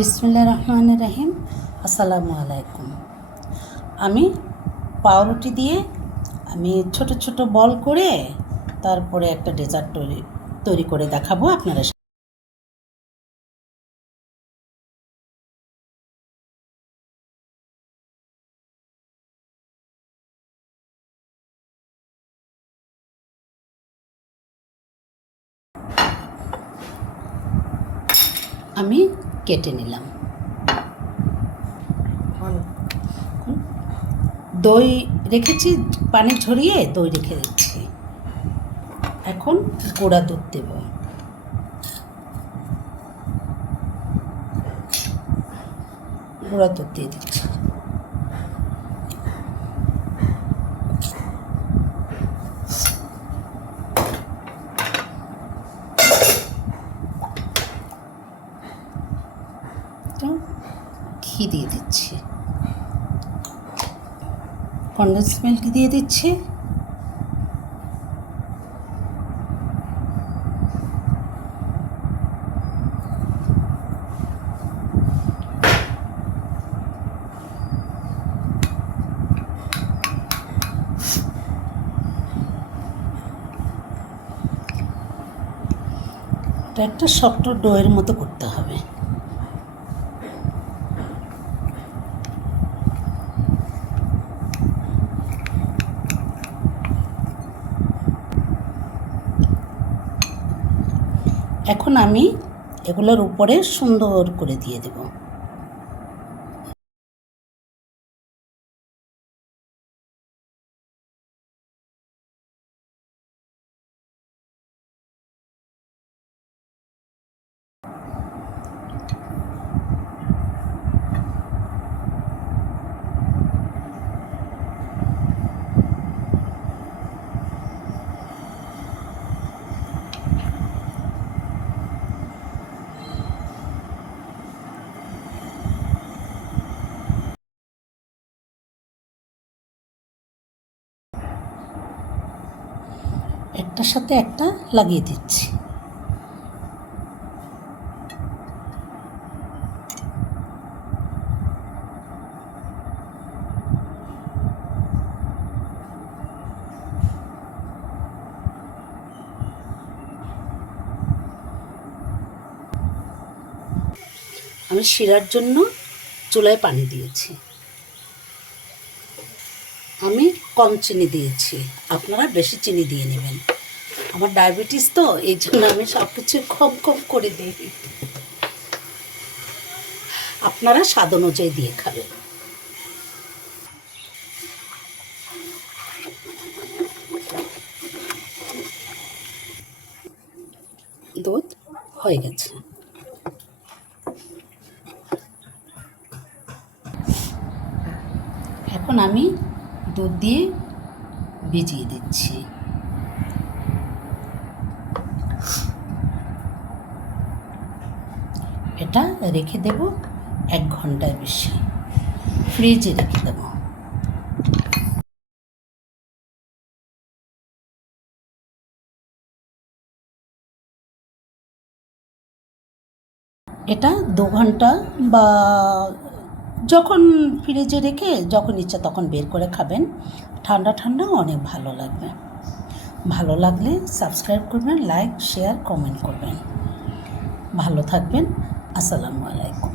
বিসমিল্লাহির রহমানির রহিম। আসসালামু আলাইকুম। আমি পাউরুটি দিয়ে ছোট ছোট বল করে তারপরে একটা ডেজার্ট তৈরি করে দেখাবো আপনারা। আমি কেটে নিলাম। দই রেখেছি, পানি ঝরিয়ে দই রেখে দিচ্ছি। এখন গুঁড়া দুধ দেব। গুঁড়া দুধ দিয়ে দিচ্ছি। ঘি দিয়ে দিচ্ছি, কনডেন্স মিল্ক দিয়ে দিচ্ছি, এটা একটা শক্ত ডোয়ের মতো করতে হবে। এখন আমি এগুলোর উপরে সুন্দর করে দিয়ে দেব। একটার সাথে একটা লাগিয়ে দিচ্ছি। আমি শিরার জন্য চুলায় পানি দিয়েছি। আমি কম চিনি দিয়েছি, আপনারা বেশি চিনি দিয়ে নেবেন। আমার ডায়াবেটিস তো, এই জন্য আমি সব কিছু কম কম করে দিই। আপনারা স্বাদ অনুযায়ী দিয়ে খাবেন। দুধ হয়ে গেছে। এখন আমি দুধ দিয়ে ভিজিয়ে দিচ্ছি। এটা রেখে দেব 1 ঘন্টার বেশি, ফ্রিজে রেখে দেব। এটা 2 ঘন্টা বা যখন ফ্রিজে রেখে যখন ইচ্ছা তখন বের করে খাবেন। ঠান্ডা ঠান্ডা অনেক ভালো লাগবে। ভালো লাগলে সাবস্ক্রাইব করবেন, লাইক, শেয়ার, কমেন্ট করবেন। ভালো থাকবেন। আসসালামু আলাইকুম।